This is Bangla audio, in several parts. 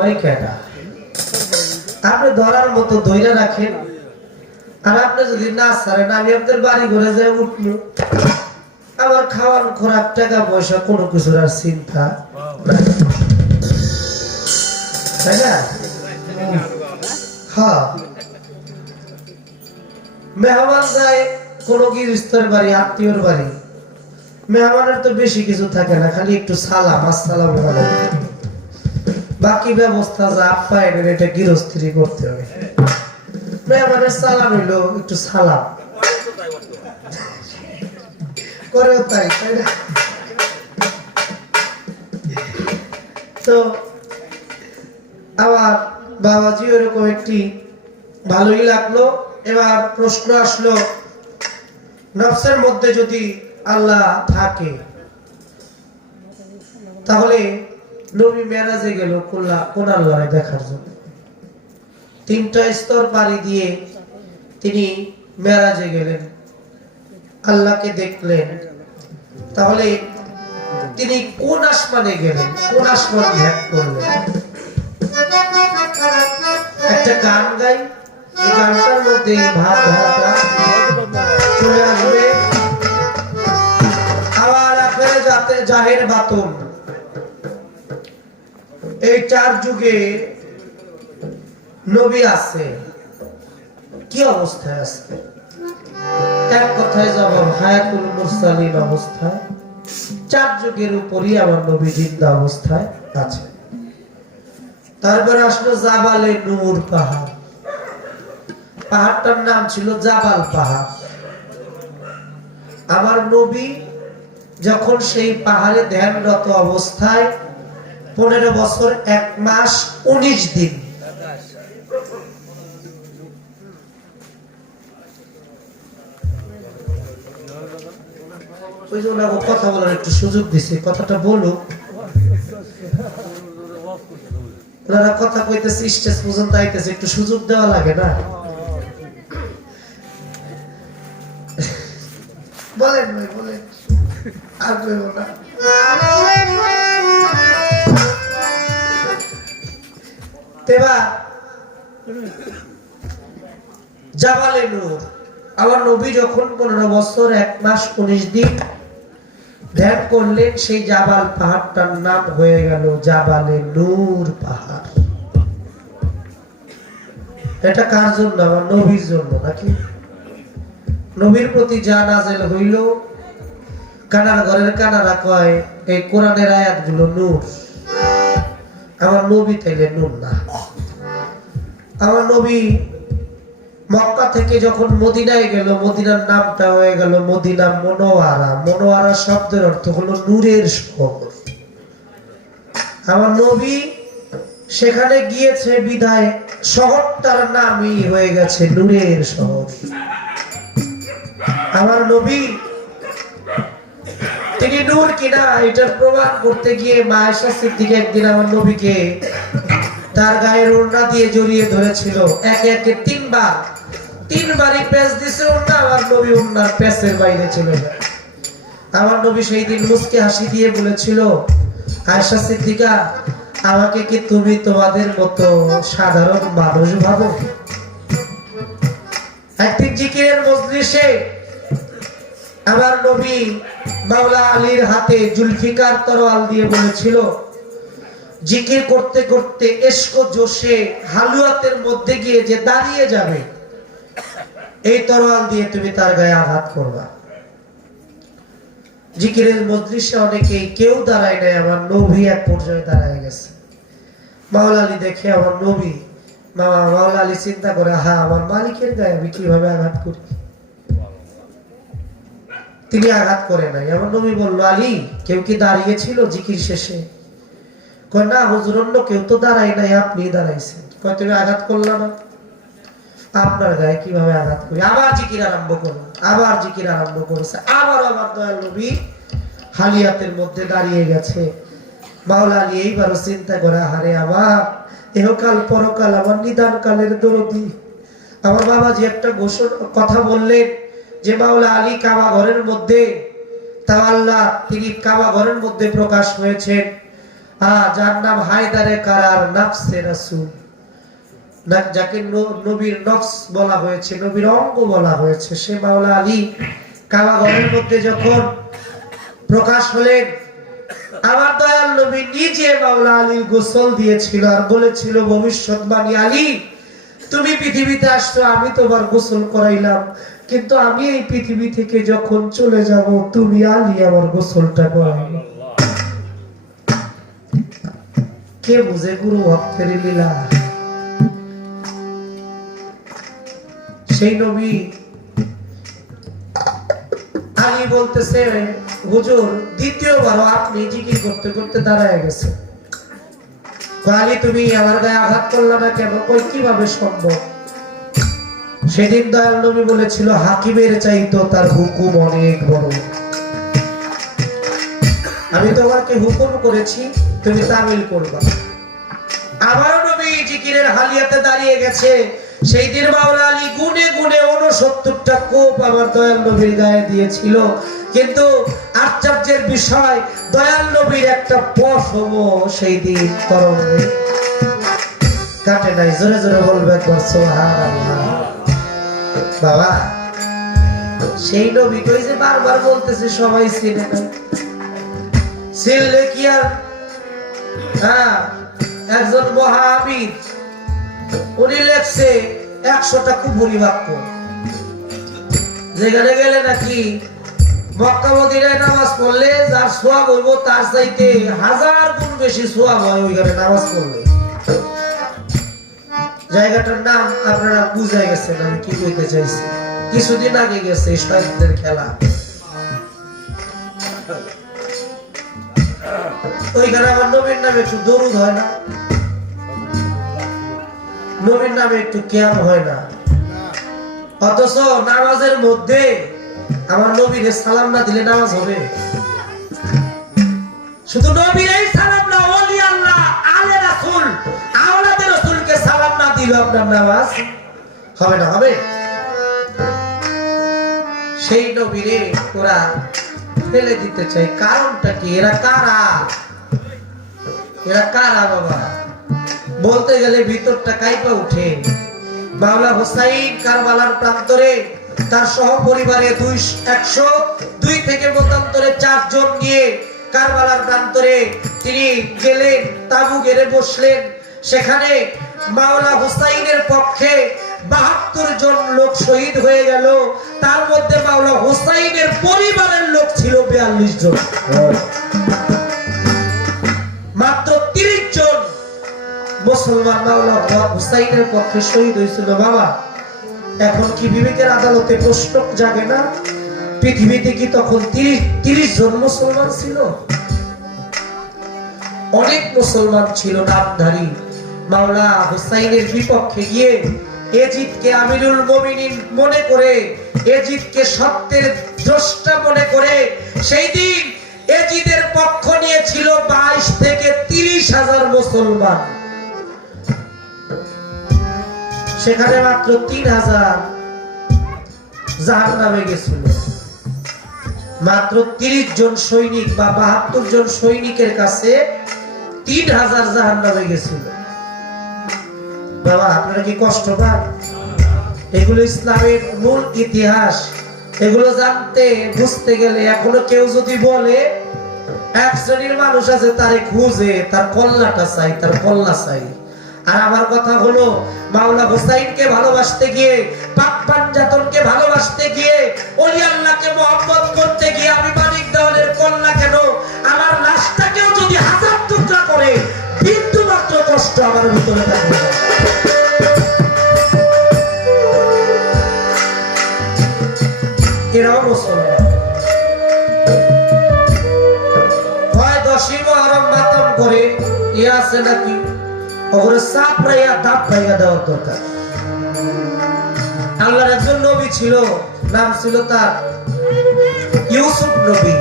ওই কেটা আপনি ধরার মতো ধৈর্য রাখেন, আর আপনি যদি না ছাড়েন আমি আপনাদের বাড়ি ঘরে যাই উঠবো, আমার খাওয়ান খোরাক টাকা পয়সা কোনো কিছুর আর চিন্তা নাই, তাই না? হ্যাঁ, মেহমান যায় কোনো গৃহস্থের বাড়ি, আত্মীয়র বাড়ি, মেহমানের তো বেশি কিছু থাকে না, খালি একটু সালাম, আসসালামু আলাইকুম, বাকি ব্যবস্থা যা আপ্যায়ন এটা গৃহস্থিরই করতে হবে। মেহমানের সালাম হইলো একটু সালাম করেও তাই, তাই না? তো আমার বাবাজি ওরকম একটি ভালোই লাগলো। এবার প্রশ্ন আসলো, নফসের মধ্যে যদি আল্লাহ থাকে তাহলে নবী মেরাজে গেল কোন আল্লাহ দেখার জন্য? তিনটা স্তর পাড়ি দিয়ে তিনি মেরাজে গেলেন, আল্লাহকে দেখলেন। তাহলে তিনি কোন আসমানে গেলেন, কোন আসমান ধ্যান করলেন? একটা গান গাই, এই গানটার মধ্যে ভাব ধারাটা চলে আসবে। আবার আখেরে যাতে জাহের বাতন, এই চার যুগে নবী আছে, কি অবস্থায় আছে? এক কথায় জবাব, হায়াতুল মুরসালিন অবস্থায়, চার যুগের উপরই আমার নবী জিন্দা অবস্থায় আছে। তারপর আসলো জাবালে নূর পাহাড়, পাহাড়টার নাম ছিল জাবাল পাহাড়। আমার নবী যখন সেই পাহাড়ে ধ্যানরত অবস্থায় 15 বছর 1 মাস 19 দিন ওই জন্য কথা বলার একটু সুযোগ দিছে, কথাটা বলুক। ওনারা কথা কইতেছে, স্টেজ পর্যন্ত আইতেছে, একটু সুযোগ দেওয়া লাগে না? বলেন ভাই, বলেন, আর কইব না। তেবা জাবালে নূর, আমার নবী যখন 15 বছর 1 মাস 19 দিন ধ্যান করলেন, সেই জাবাল পাহাড়টার নাম হয়ে গেল জাবালে নূর পাহাড়। এটা কার জন্য? আমার নবীর জন্য, নাকি? নবীর প্রতি যা নাযিল হইল, কানার ঘরের কানারা কয় এই কোরআনের আয়াতগুলো নূর। আমার নবী তাইলে নূর না? আমার নবী মক্কা থেকে যখন মদিনায় গেল, মদিনার নামটা হয়ে গেল মদিনা মনোয়ারা। মনোয়ারা শব্দের অর্থ হলো নূরের শহর। আমার নবী সেখানে গিয়েছে বিধায় শহরটার নামই হয়ে গেছে নূরের শহর। আমার নবী তিনি নূর কিনা এটার প্রমাণ করতে গিয়ে মা আয়েশা সিদ্দিকা একদিন আমার নবীকে তার গায়ের ওড়না দিয়ে জড়িয়ে ধরেছিল। একে একে 3বারই প্যাঁচ দিছে ওড়না, আমার নবী ওড়নার প্যাঁচের বাইরে চলে যায়। আমার নবী সেই দিন মুস্কে হাসি দিয়ে বলেছিল, আয়েশা সিদ্দিকা, আমাকে কি তুমি তোমাদের মতো সাধারণ মানুষ ভাবো? একদিন জিকিরের মজলিসে আমার নবী মাওলা আলীর হাতে জুলফিকার তরোয়াল দিয়ে বলেছিল, জিকির করতে করতে এশক জোশে হালুয়াতের মধ্যে গিয়ে যে দাঁড়িয়ে যাবে, এই তরোয়াল দিয়ে তুমি তার গায়ে আঘাত করবা। জিকিরের মজলিসে অনেকেই কেউ দাঁড়ায় নাই, আমার নবী এক পর্যায়ে দাঁড়ায় গেছে। মাওলা আলী দেখে আমার নবী, মাওলা আলী চিন্তা করে, হ্যাঁ, আমার মালিকের গায়ে আমি কিভাবে আঘাত করি? তিনি আঘাত করে নাই। আমার নবী বলল, আলী, কেউ কি দাঁড়িয়েছিল জিকির শেষে? কয় না হুজুর, অন্য কেউ তো দাঁড়ায় নাই, আপনি দাঁড়াইছেন। কয় তুমি আঘাত করলা না? আপনার গায়ে কিভাবে আঘাত করি? আবার জিকির আরম্ভ করল, আবার জিকির আরম্ভ করেছে। আবার আমার দয়াল নবী হালিয়াতের মধ্যে দাঁড়িয়ে গেছে। মাওলা আলী এইবারও চিন্তা করে, হারে আমার এহকাল পরকাল আমার নিদান কালের দরদি। আমার বাবাজি একটা কথা বললেন যে মাওলা আলী কাবা ঘরের মধ্যে, তা আল্লাহ তিনি কাবা ঘরের মধ্যে প্রকাশ হয়েছেন। যার নাম হায়দারে কারার নফসে রাসূল, যাকে নবীর নফস বলা হয়েছে, নবীর অঙ্গ বলা হয়েছে, সে মাওলা আলী কাবাগরের মধ্যে যখন প্রকাশ হলেন, আমার দয়াল নবী নিজে মাওলা আলী গোসল দিয়েছিল আর বলেছিল, ভবিষ্যৎবাণী আলী, তুমি পৃথিবীতে আসছো, আমি তোমার গোসল করাইলাম, কিন্তু আমি এই পৃথিবী থেকে যখন চলে যাব, তুমি আলী আমার গোসলটা করাইবে। কে বুঝে গুরু ভক্তের লীলা? সেই নবী আলী বলতেছে, হুজুর দ্বিতীয়বার আপনি জিকির করতে করতে দাঁড়ায় গেছে। আলী তুমি আমার গায়ে আঘাত করলে না কেন? কই কিভাবে সম্ভব? সেদিন দয়াল নবী বলেছিল, হাকিমের চাইতো তার হুকুম অনেক বড়। আমি তোমাকে হুকুম করেছি, তুমি তামিল করবা। আবার নবী জিকিরের হালিয়াতে দাঁড়িয়ে গেছে। সেই দিন মাওলা আলী গুনে গুনে 69টা কোপ আমার দয়াল নবীর গায়ে দিয়েছিল, কিন্তু আশ্চর্যের বিষয়, দয়াল নবীর একটা পশমও সেই দিন তরঙ্গে কাটে নাই। জোরে জোরে বলবে একবার সুবহানাল্লাহ। বাবা, সেই নবী কই যে বারবার বলতেছে সবাই চিনে না, চিনলে কি আর? একজন মহাবীর, উনি লেখছে 100টা কুফরি বাক্য, যেখানে গেলে নাকি মক্কা মদিনায় নামাজ পড়লে যার সোয়াব হইব তার চাইতে 1000 গুণ বেশি সোয়াব হয় ওইখানে নামাজ পড়লে। জায়গাটার নাম আপনারা বুঝে গেছেন আমি কি কইতে চাইছি। কিছুদিন আগে গেছে শয়তানের খেলা, ওইখানে আমার নবীর নামে একটু দরুদ হয় না, নবীর নামে একটু কিয়াম হয় না, অথচ নামাজের মধ্যে আমার নবীরে সালাম না দিলে নামাজ হবে? শুধু নবীরই সালাম না, ওলি আল্লাহ, আলে রাসূল, আওলাদে রাসূলকে সালাম না দিলে আপনার নামাজ হবে না? হবে? সেই নবীরে ওরা ফেলে দিতে চাই, কারণটা কি? এরা কারা? এরা কারা বাবা? বলতে গেলে ভিতরটা কাইপা উঠে। মাওলা হুসাইন কারবালার প্রান্তরে তার সহপরিবারে 102 থেকে মতান্তরে 4 জন নিয়ে কারবালার প্রান্তরে তিনি গেলেন, তাবু গেড়ে বসলেন। সেখানে মাওলা হুসাইনের পক্ষে 72 জন লোক শহীদ হয়ে গেল, তার মধ্যে মাওলা হুসাইনের পরিবারের লোক ছিল 42 জন। মাত্র 30 জন মুসলমান মাওলা হুসাইনের পক্ষে শহীদ হয়েছিল। বাবা, এখন কি বিবেকের আদালতে প্রশ্ন জাগে না? পৃথিবীতে কি তখন 30 জন মুসলমান ছিল? অনেক মুসলমান ছিল নামধারী। মাওলা হুসাইনের বিপক্ষে গিয়ে এজিদকে আমিরুল মুমিনিন মনে করে, এজিদকে সত্যের দ্রষ্টা মনে করে সেই দিন এজিদের পক্ষ নিয়েছিল 22 থেকে 30,000 মুসলমান। সেখানে মাত্র 3000 জাহান্নামে গেছিল। মাত্র 30 জন সৈনিক বা 72 জন সৈনিকের কাছে 3000 জাহান্নামে গেছিল। বাবা, আপনারা কি কষ্ট পান? এগুলো ইসলামের মূল ইতিহাস। এগুলো জানতে বুঝতে গেলে এখনো কেউ যদি বলে, এক শ্রেণীর মানুষ আছে তারে খুঁজে, তার কল্লাটা চাই, তার কল্লা চাই। আর আমার কথা হলো, মাওলা হুসাইনকে ভালোবাসতে গিয়ে, পাক পাঞ্জাতনকে ভালোবাসতে গিয়ে, ওলি আল্লাহকে মহব্বত করতে গিয়ে আমি মানিক দেওয়ানের কল্লা কেন, আমার লাশটাকেও যদি 1000 টুকরা করে, বিন্দু মাত্র কষ্ট আমার ভিতরে থাকবে না। এরাও মুসলমান। হয় 10ই মুহররম মাতম করে, ইয়ে আছে নাকি ওরে সাপড়াইয়া দাপাইয়া দেওয়ার দরকার। আল্লাহর একজন নবী ছিল, নাম ছিল তার ইউসুফ নবী,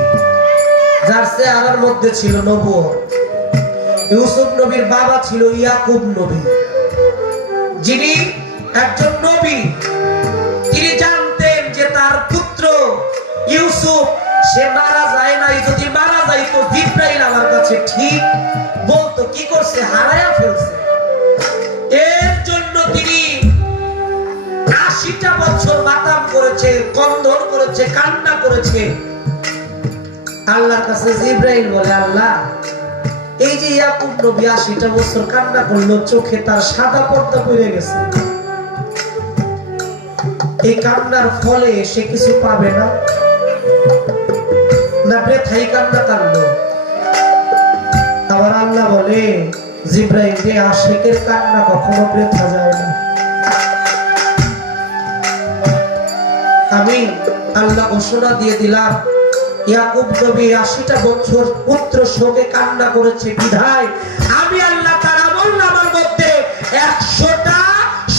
যার চেহারার মধ্যে ছিল নবুয়ত। ইউসুফ নবীর বাবা ছিল ইয়াকুব নবী, যিনি একজন নবী। তিনি জানতেন যে তার পুত্র ইউসুফ সে মারা যায় নাই, যদি মারা যাইতো জিবরাইল আমার কাছে ঠিক কি করছে, হারায়া ফেলছে। এর জন্য তিনি 80টা বছর মাতাম করেছে, কন্দন করেছে, কান্না করেছে। আল্লাহর কাছে জিবরাইল বলে, আল্লাহ এই যে ইয়াকুব নবী 80টা বছর কান্না করলো, চোখে তার সাদা পর্দা পড়ে গেছে, এই কান্নার ফলে সে কিছু পাবে না, না বৃথাই কান্না কাঁদলো। আবার আল্লাহ বলে, জিবরাইল রে, আশিকের কান্না কখনো বৃথা যায় না। আমি আল্লাহ ঘোষণা দিয়ে দিলাম, ইয়াকুব নবী 80টা বছর পুত্র শোকে কান্না করেছে বিধায় আমি আল্লাহ তার আমলনামার মধ্যে 100টা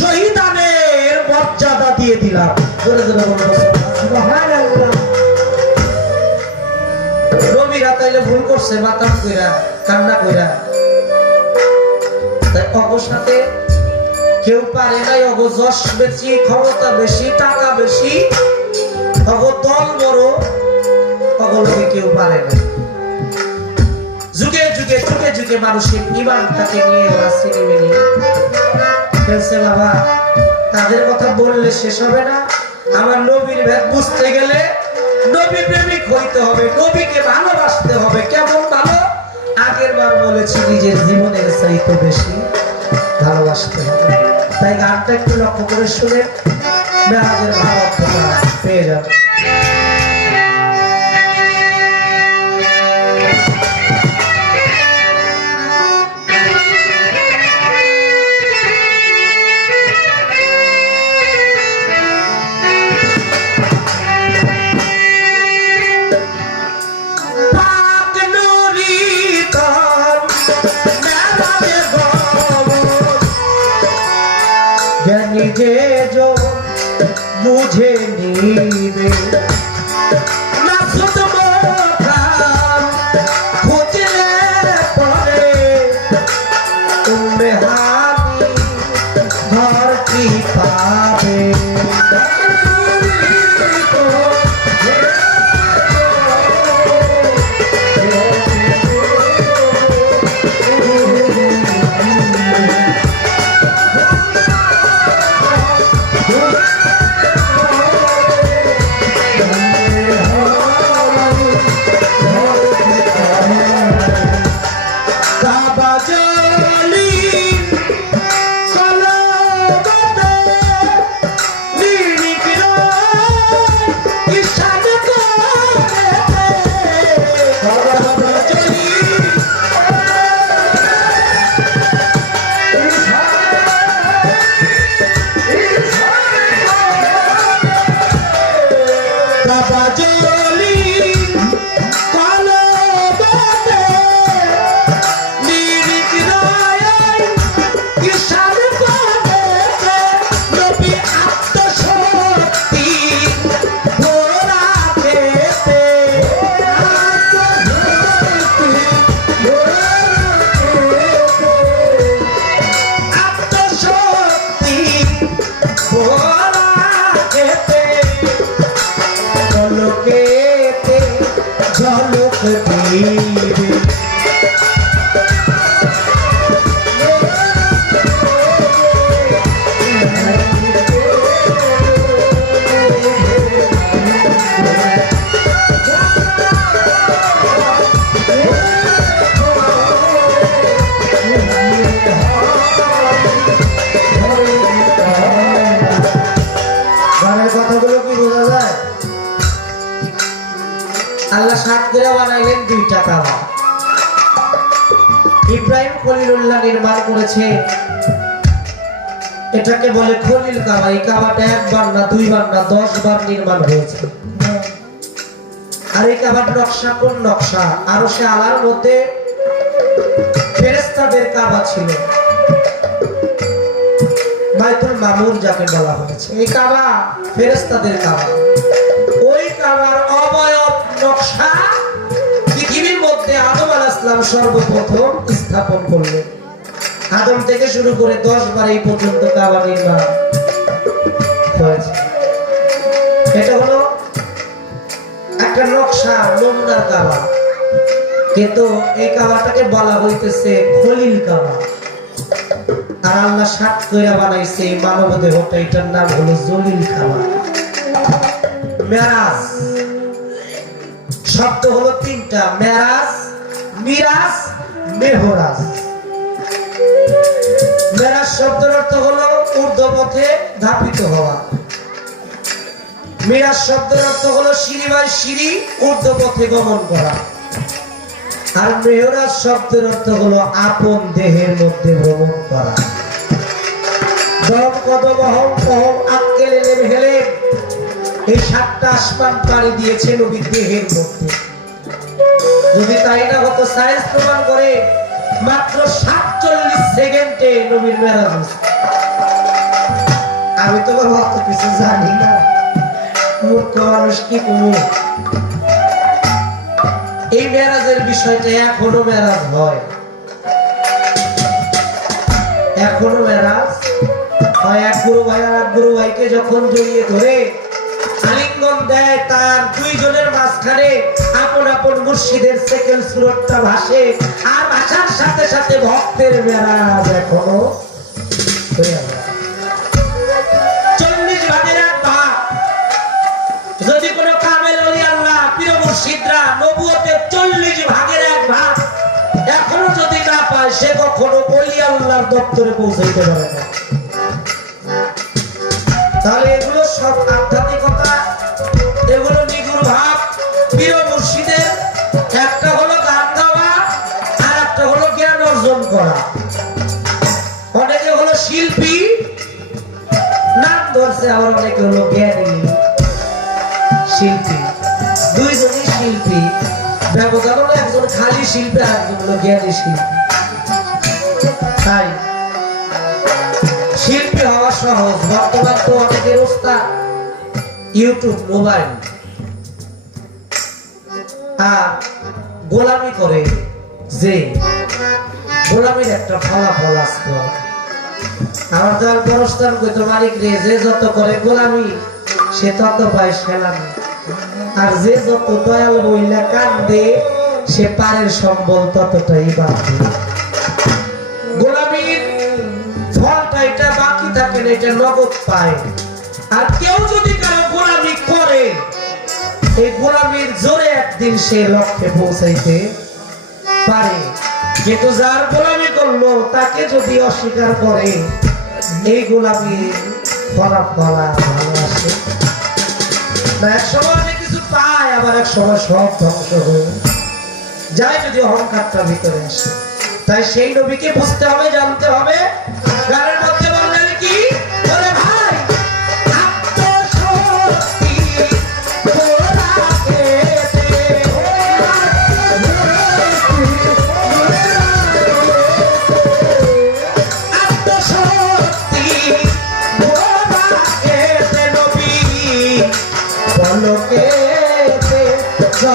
শহীদানের মর্যাদা দিয়ে দিলাম। জোরে জোরে বলুন সুবহানাল্লাহ। নবীরা তাইলে ভুল করছে, মাতাম কইরা কান্না কইরা, তাই অবসাতে কেউ পারে নাই। অগ যশ বেশি, ক্ষমতা বেশি, টাকা বেশি, অগ দল বড়, অগলকে কেউ পারে না। যুগে যুগে যুগে যুগে মানুষের ইমানটাকে নিয়ে ওরা সিনেমিনি ফেলছে। বাবা, তাদের কথা বললে শেষ হবে না। আমার নবীর ভেদ বুঝতে গেলে নবী প্রেমিক হইতে হবে, নবীকে ভালোবাসতে হবে। কেমন ভালো? আগের বার বলেছি, নিজের জীবনের চাইতে বেশি ভালোবাসতে হবে। তাই গানটা একটু লক্ষ্য করে শুনে মেরাজের ভাবার্থটা পেয়ে যাবে। যে जो मुझे नीवे ना सुध मोखा खोजने पड़े तुम्हें हाथी घर की पावे। আল্লাহ সাত করে বানাইলেন 2টা কাবা। ইব্রাহিম খলিলুল্লাহ নির্মাণ করেছে, এটাকে বলে খলিল কাবা। এই কাবাটা একবার না, 2বার না, 10 বার নির্মাণ হয়েছে। আর এই কাবার নকশা কোন নকশা? আরশে আলার মধ্যে ফেরেশতাদের কাবা ছিল, বাইতুল মামুর যাকে বলা হয়েছে। এই কাবা ফেরেশতাদের কাবা। ওই কাবার অবয়ব নকশা পৃথিবীর মধ্যে আদম আলাইহিস সালাম সর্বপ্রথম স্থাপন করলেন। আদম থেকে শুরু করে 10 বার এই পর্যন্ত কাবা নির্মাণ হয়েছে। এটা হলো একটা নকশা, নমুনার কাবা। কিন্তু এই কাবাটাকে বলা হইতেছে খলিল কাবা, আর আল্লাহ সাত কইরা বানাইছে মানব দেহটা, এটার নাম হলো জলিল কাবা। মেরাজ শব্দ হলো তিনটা, মেরাজ, মিরাজ, মেহরাজ। মেরাজ শব্দের অর্থ হলো ঊর্ধ্বপথে ধাপিত হওয়া, মিরাজ শব্দের অর্থ হলো সিঁড়ি বাই সিঁড়ি ঊর্ধ্বপথে গমন করা, আর মেহরাজ শব্দের অর্থ হলো আপন দেহের মধ্যে ভ্রমণ করা। দম কদম অহম অহম আক্কেল এলেম হেলেম, এই সাতটা আসমান পাড়ি দিয়েছে নবীর দেহের মধ্যে। যদি তাই না হতো, সায়েন্স প্রমাণ করে মাত্র 47 সেকেন্ডে নবীর মেরাজ হয়েছে। আমি তো অত কিছু জানি না, মূর্খ মানুষ কি করবো। এই মেরাজের বিষয়টা এখনো মেরাজ হয়, এখনো মেরাজ হয়। এক গুরু ভাই আর এক গুরু ভাইকে যখন জড়িয়ে ধরে আলিঙ্গন দেয়, তার দুইজনের মাঝখানে আপন আপন মুর্শিদের সেকেন্ড সুরতটা ভাসে, আর ভাষার সাথে সাথে ভক্তের মেরাজ এখনো হয়ে যায়। 40 ভাগের এক ভাগ। যদি কোনো কামেল ওলি আল্লাহ পীর মুর্শিদরা নবুয়তের 40 ভাগের এক ভাগ এখনো যদি না পায়, সে কখনো ওলি আল্লাহর দপ্তরে পৌঁছাইতে পারে না। তাহলে এগুলো সব আধ্যাত্মিকতা, এগুলো নিগুড় ভাব পীর মুর্শিদের। একটা হলো গান গাওয়া, আর একটা হলো জ্ঞান অর্জন করা। অনেকে হলো শিল্পী নাম ধরছে, আবার অনেকে হলো জ্ঞানী শিল্পী। দুইজনই শিল্পী, ব্যবধান হলো একজন খালি শিল্পী আর একজন হলো জ্ঞানী শিল্পী। তাই শিল্পী হওয়া সহজ। বর্তমান তো অনেকের ওস্তাদ ইউটিউব, মোবাইল, আর গোলামি করে, যে গোলামির একটা ফলাফল আসতো। আমার তো পরস্থান কইতো মালিক রে, যে যত করে গোলামি সে তত পায় সেলামি, আর যে যত দয়াল বইলা কান্দে সে পারের সম্বল ততটাই বাঁধে। গোলামির ফলটা এটা বাকি থাকে না, এটা নগদ পায়। আর কেউ যদি কারো গোলামি করে, এই গোলামির জোরে একদিন সে লক্ষ্যে পৌঁছাইতে পারে। কিন্তু যার গোলামি করলো তাকে যদি অস্বীকার করে, এই গোলামির ফলাফল ভালো আসে না। এক সময় অনেক কিছু পায়, আবার এক সময় সব ধ্বংস হয়ে যায় যদি অহংকারটা ভিতরে আসে। তাই সেই নবীকে বুঝতে হবে, জানতে হবে। গানের মধ্যে বললেন কি, বলে ভাই আত্মশক্তি তোরাকে দে, আত্মশক্তি তোরাকে দে নবী, চলকে দে, চলকে দে।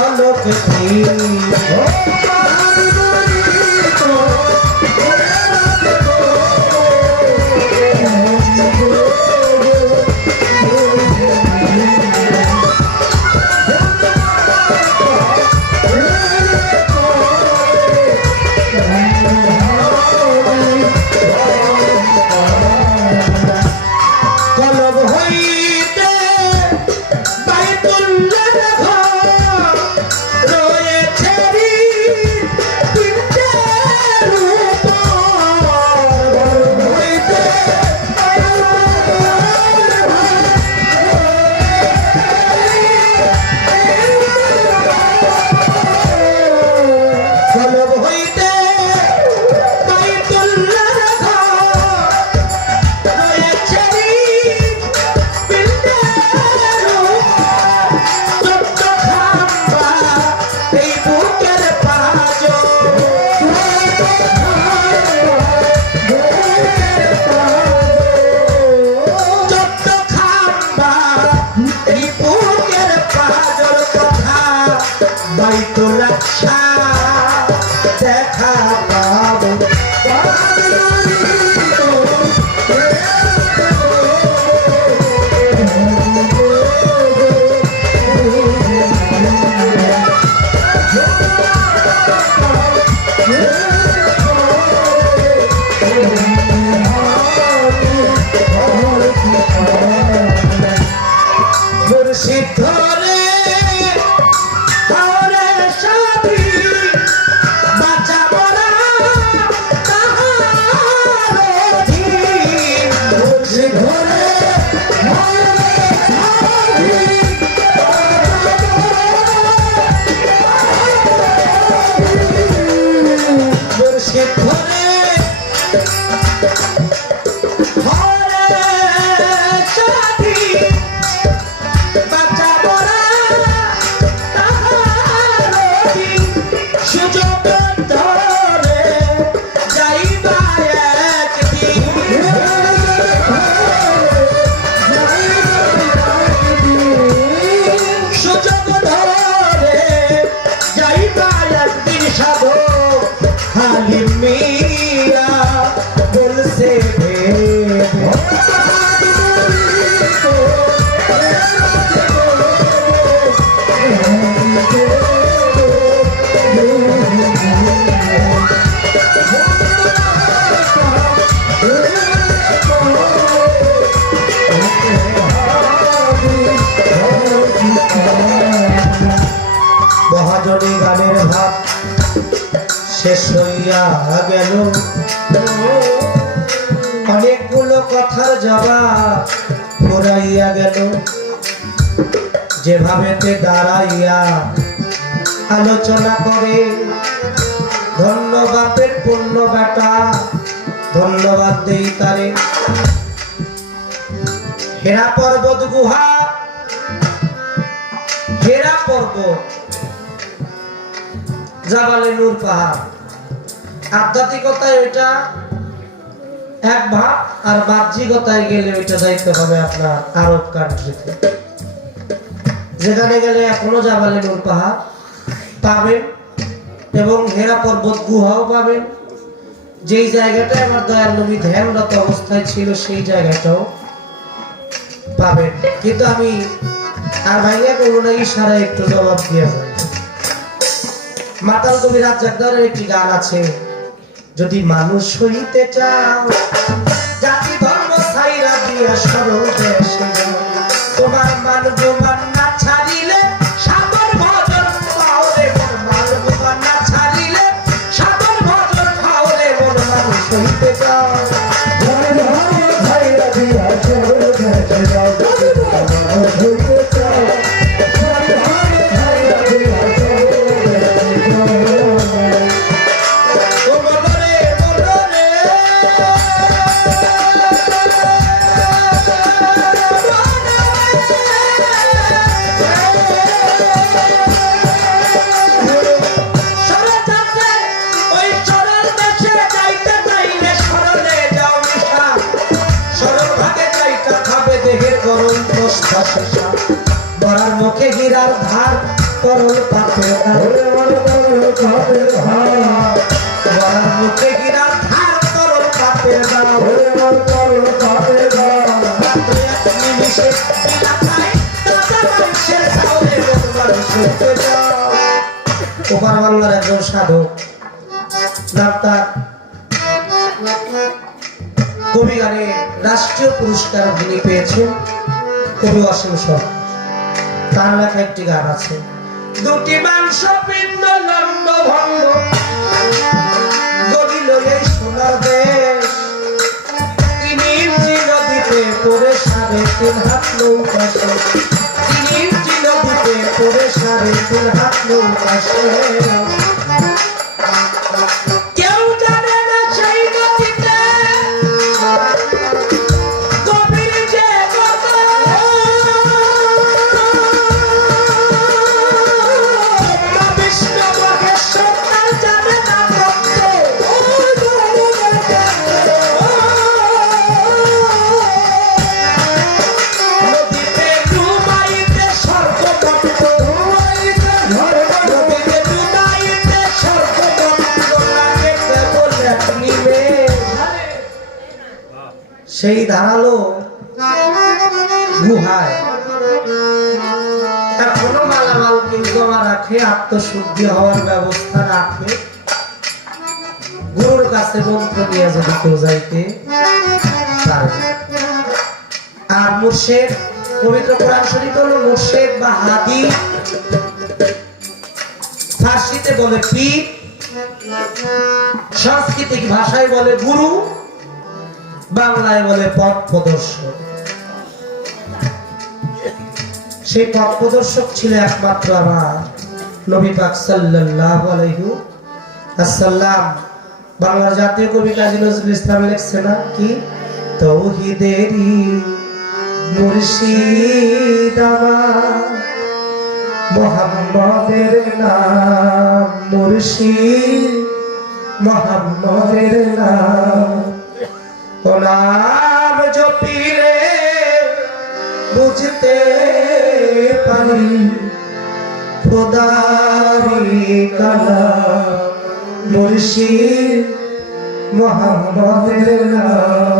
মহাজনী গানের ভাব শেষ হইয়া গেল, অনেকগুলো কথার জবাব ফুরাইয়া গেল। যেভাবেতে দাঁড়াইয়া আলোচনা করে ধন্যবাদের পূর্ণ বেটা, ধন্যবাদ দেই তারে। হেরা পর্বত গুহা, হেরা পর্বত, জাবালে নূর পাহাড়। আধ্যাত্মিকতায় ওইটা এক ভাব, আর বাহ্যিকতায় গেলে ওইটা যাইতে হবে আপনার আরব কান্ট্রিতে। যেখানে গেলে এখনো জাবালে নূর পাহাড় পাবেন এবং হেরা পর্বত গুহাও পাবেন। যেই জায়গাটায় আমার দয়াল নবী ধ্যানরত অবস্থায় ছিল সেই জায়গাটাও পাবেন। কিন্তু আমি আর ভাইয়া করুণা ইশারায় একটু জবাব দিয়ে যাই। মাতাল কবি রাজ্জাকের একটি গান আছে, যদি মানুষ হইতে চাও জাতি ধর্ম ছাইরা দিয়া সরল দেশে যাও, তোমার মানব মান না ছাড়িলে সাগর ভজন পাওরে, মন মানব মান না ছাড়িলে সাগর ভজন পাওরে, মন মানুষ হইতে চাও ধর্ম ছাইরা দিয়া সরল দেশে যাও, মানুষ হইতে চাও। বরার মুখে হীরার ধার, তরল পাথর বরার মুখে হীরার ধার, তরল পাথর ওপার বাংলার একজন সাধক, নাম তার কবি গানে রাষ্ট্রীয় পুরস্কার যিনি পেয়েছেন কবি অসীম সর। তার লেখা একটি গান আছে, দুটি মাংস পিণ্ড লন্ড ভঙ্গ গড়িল এই সোনার দেশ, 3 ইঞ্চি নদীতে পড়ে 3.5 হাত নৌকা, 3 ইঞ্চি নদীতে পড়ে 3.5 হাত নৌকা। কেউ জানে না সেই নদীতে সেই ধারালো গুহায় এখনো মালামাল জমা রাখে, আত্মশুদ্ধি হওয়ার ব্যবস্থা রাখে। গুরুর কাছে মন্ত্র নিয়ে যদি কেউ যাইতে পারে। আর মুর্শেদ, পবিত্র কোরআন শরীফ হলো মুর্শেদ বা হাদি, ফার্সিতে বলে পীর, সাংস্কৃতিক ভাষায় বলে গুরু, বাংলায় বলে পথ প্রদর্শক। সেই পথ প্রদর্শক ছিল একমাত্র আমার নবী পাক সাল্লাল্লাহু আলাইহি ওয়াসাল্লাম। বাংলার জাতীয় কবি কাজী নজরুল ইসলাম লিখছে না কি, তৌহিদেরই মুর্শিদ আমার মুহাম্মদের নাম, মুর্শিদ মুহাম্মদের নাম, ও নাম জপিলে বুঝতে পারি খোদারি কালাম, মুর্শিদ মুহাম্মদের নাম।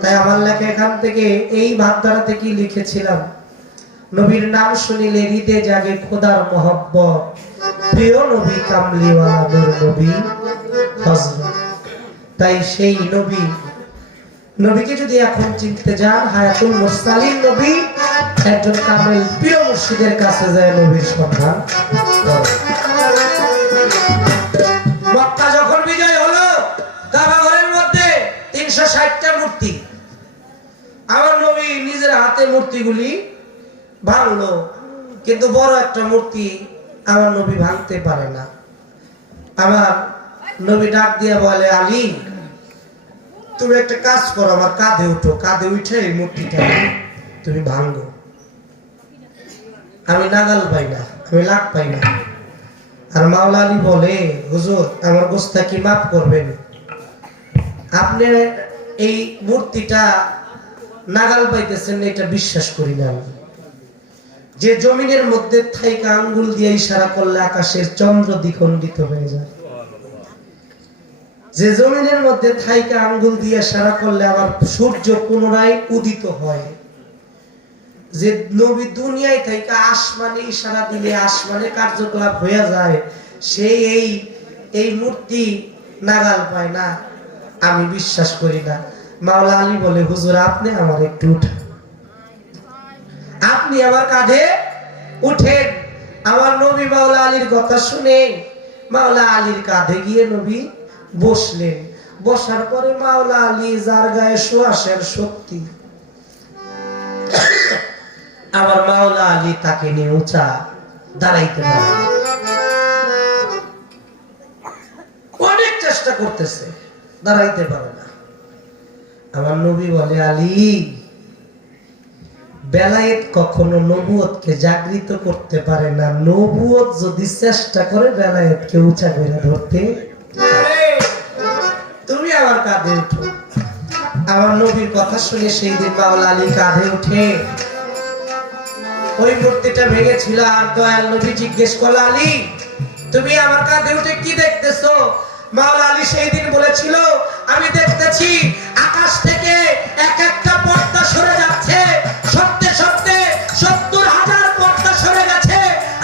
তাই আমার লেখা এখান থেকে এই ভাবধারা থেকে লিখেছিলাম, নবীর নাম শুনিলে হৃদয়ে জাগে খোদার মহব্বত, প্রিয় নবী কামলিওয়ালা নূর নবী হযরত। তাই সেই নবীকে যদি এখন চিনতে যান, হায়াতুল মুরসালিন নবী, একজন কামেল প্রিয় মুর্শিদের কাছে যায় নবীর সন্ধান। মক্কা যখন বিজয় হলো, কাবা ঘরের মধ্যে 360টা মূর্তি, আমার নবী নিজের হাতে মূর্তিগুলি ভাঙলো, কিন্তু বড় একটা মূর্তি আমার নবী ভাঙতে পারে না। আমার নবী ডাক দিয়ে বলে, আলী তুমি একটা কাজ করো, আমার কাঁধে উঠো, কাঁধে উঠে এই মূর্তিটা তুমি ভাঙো। আমি নাগাল পাই না, আমি লাগ পাই না। আর মাওলা আলী বলে, হুজুর আমার গোস্তাকি মাফ করবেন, আপনি এই মূর্তিটা নাগাল পাইতেছেন এটা বিশ্বাস করি না। যে জমিনের মধ্যে থাইকা আঙ্গুল দিয়ে ইশারা করলে আকাশের চন্দ্র দ্বিখণ্ডিত হয়ে যায়, যে জমিনের মধ্যে থাইকা আঙ্গুল দিয়ে ইশারা করলে আবার সূর্য পুনরায় উদিত হয়, যে নবী দুনিয়ায় থাইকা আসমানে ইশারা দিলে আসমানে কার্যকলাপ হয়ে যায়, সেই এই মূর্তি নাগাল পায় না, আমি বিশ্বাস করি না। মাওলা আলী বলে, হুজুর আপনি আমার একটু উঠান, আপনি আমার কাঁধে উঠেন। আমার নবী মাওলা আলীর কথা শুনে মাওলা আলীর কাঁধে গিয়ে নবী বসলেন। বসার পরে মাওলা আলী যার গায়ে সুয়াসের শক্তি, আমার মাওলা আলী তাকে নিয়ে উঁচা দাঁড়াইতে পারে, অনেক চেষ্টা করতেছে, দাঁড়াইতে পারে না। আমার নবী বলে, আলী বেলায়েত কখনো নবুয়তকে জাগৃত করতে পারে না, নবুয়ত যদি চেষ্টা করে বেলায়েতকে উঁচা করে ধরতে, তুমি আমার কাঁধে উঠো। আমার নবীর কথা শুনে সেই দিন মাওলা আলী কাঁধে উঠে ওই মূর্তিটা ভেঙেছিল। আর দয়াল নবী জিজ্ঞেস করল, আলী তুমি আমার কাঁধে উঠে কি দেখতেছো? মাওলা আলী সেই দিন বলেছিল, আমি দেখতেছি আকাশ থেকে এক একটা পর্দা সরে যাচ্ছে, সত্যি সত্যি 70,000 পর্দা সরে গেছে।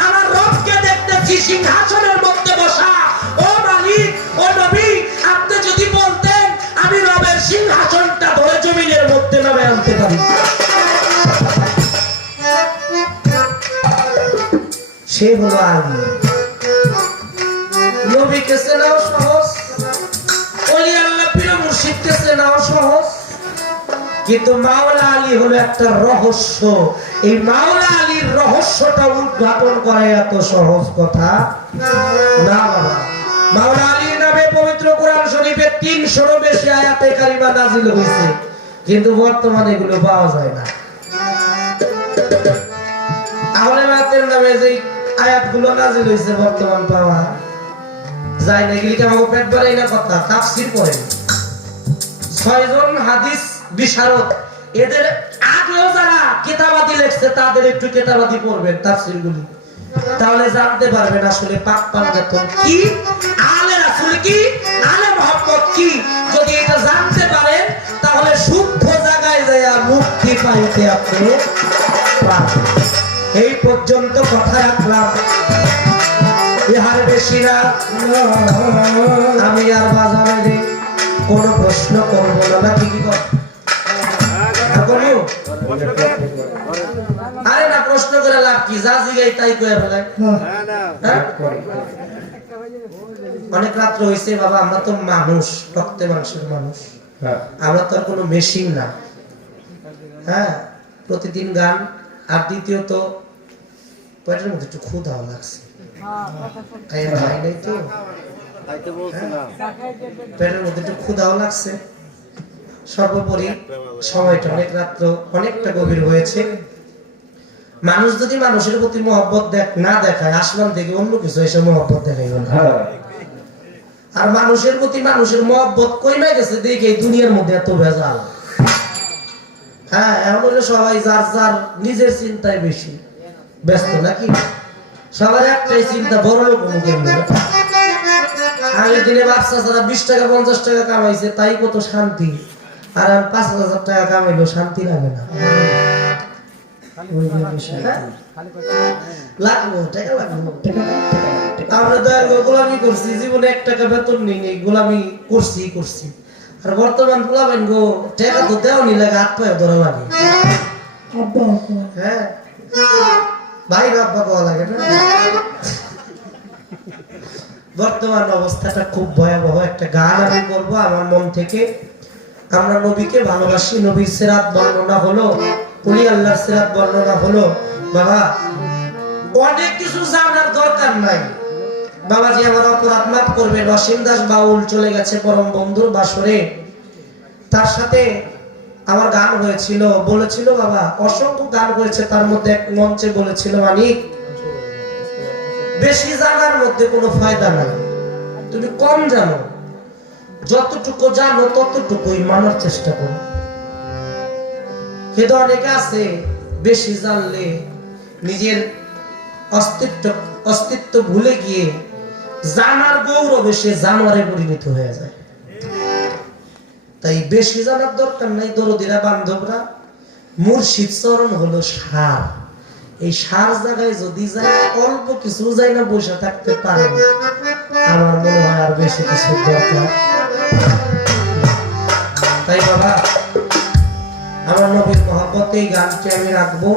আমার রবকে দেখতেছি সিংহাসনের মধ্যে বসা। ও মালিক, ও নবী, আপনি যদি বলতেন আমি রবের সিংহাসনটা ধরে জমিনের মধ্যে নামে আনতে পারি। সে হলো আলী। নবীকে চেনাও সহজ, ওলি আল্লাহ পীর মুর্শিদকে চেনাও সহজ, কিন্তু মাওলা আলী হলো একটা রহস্য। এই মাওলা আলীর রহস্যটা উদ্ঘাটন করা এত সহজ কথা না বাবা। মাওলা আলীর নামে পবিত্র কোরআন শরীফে 300-এরও বেশি আয়াতে কারিমা নাজিল হয়েছে, কিন্তু বর্তমানে এগুলো পাওয়া যায় না। আহলে বায়াতের নামে যে আয়াতগুলো নাজিল হয়েছে বর্তমান পাওয়া যায় না। এগুলিকে আমাকে পেট ভরে না কথা, তাফসীর পড়েন। 6 জন হাদিস বিশারদ, এদের আগেও যারা কিতাবাদি লিখছে তাদের একটু কিতাবাদি পড়বেন, তাফসীরগুলি, তাহলে জানতে পারবেন আসলে পাক পাঞ্জাতন কি, আলে রাসূল কি, আলে মুহাম্মদ কি। যদি এটা জানতে পারেন তাহলে শুদ্ধ জায়গায় যায় মুক্তি পাইতে আপনি পারবেন। এই পর্যন্ত কথা রাখলাম, ইহার বেশি না আমি আর বাজারে কোন প্রশ্ন করবো না, নাকি কি কর? আরে না, প্রশ্ন করে লাভ কি, যা জিগাই তাই কয়ে ফেলে। অনেক রাত্র হয়েছে বাবা, আমরা তো মানুষ, রক্তে মাংসের মানুষ, আমরা তো আর কোনো মেশিন না। হ্যাঁ, প্রতিদিন গান। আর দ্বিতীয়ত পেটের মধ্যে একটু ক্ষুধাও লাগছে, খাই নাই তো, পেটের মধ্যে একটু ক্ষুধাও লাগছে। সর্বোপরি সময়টা অনেক রাত্র, অনেকটা গভীর হয়েছে। মানুষ যদি মানুষের প্রতি মহব্বত না দেখায়, আসমান থেকে অন্য কিছু এসে মহব্বত দেখাইব না। আর মানুষের প্রতি মানুষের মহব্বত কইমা গেছে দেখে দুনিয়ার মধ্যে এত ভেজাল। হ্যাঁ, এমন হলে সবাই যার যার নিজের চিন্তায় বেশি ব্যস্ত, নাকি? সবার একটাই চিন্তা, বড় লোক কেমনে। আগের দিনে বাচ্চা যারা 20 টাকা 50 টাকা কামাইছে তাই কত শান্তি, আর 5,000 টাকা কামাইলো শান্তি লাগে না। গোলামি করছি জীবনে, 1 টাকা বেতন নেই, গোলামি করছি। আর বর্তমান গোলামেন গো টাকা তো দেওয়ানি লাগে, হাত পায়ে ধরা লাগে। হ্যাঁ ভাই, আব্বা পাওয়া লাগে না। বর্তমান অবস্থাটা খুব ভয়াবহ। একটা গান আমি করবো আমার মন থেকে। আমরা নবীকে ভালোবাসি, নবীর সিরাত বর্ণনা হলো, উনি আল্লাহর সিরাত বর্ণনা হলো। বাবা, অনেক কিছু জানার দরকার নাই। বাবাজি আমার অপরাধ মাফ করবেন। অসীম দাস বাউল চলে গেছে পরম বন্ধুর বাসরে। তার সাথে আমার গান হয়েছিল, বলেছিল বাবা অসংখ্য গান হয়েছে, তার মধ্যে এক মঞ্চে বলেছিল, মানিক বেশি জানার মধ্যে কোনো ফায়দা নাই, তুমি কম জানো, যতটুকু জানো ততটুকুই মানার চেষ্টা করো। কিন্তু অনেকে আছে বেশি জানলে নিজের অস্তিত্ব ভুলে গিয়ে জানার গৌরবে সে জানোয়ারে পরিণত হয়ে যায়। তাই বেশি জানার দরকার নাই। দরদিরা বান্ধবরা, মুর্শিদ চরণ হলো সার। এই সার জায়গায় যদি যায়, অল্প কিছু যায় না বসে থাকতে পারে, আমার মনে হয় আর বেশি কিছু দরকার। তাই বাবা, আমার নবীর মহব্বতে এই গানটি আমি রাখবো।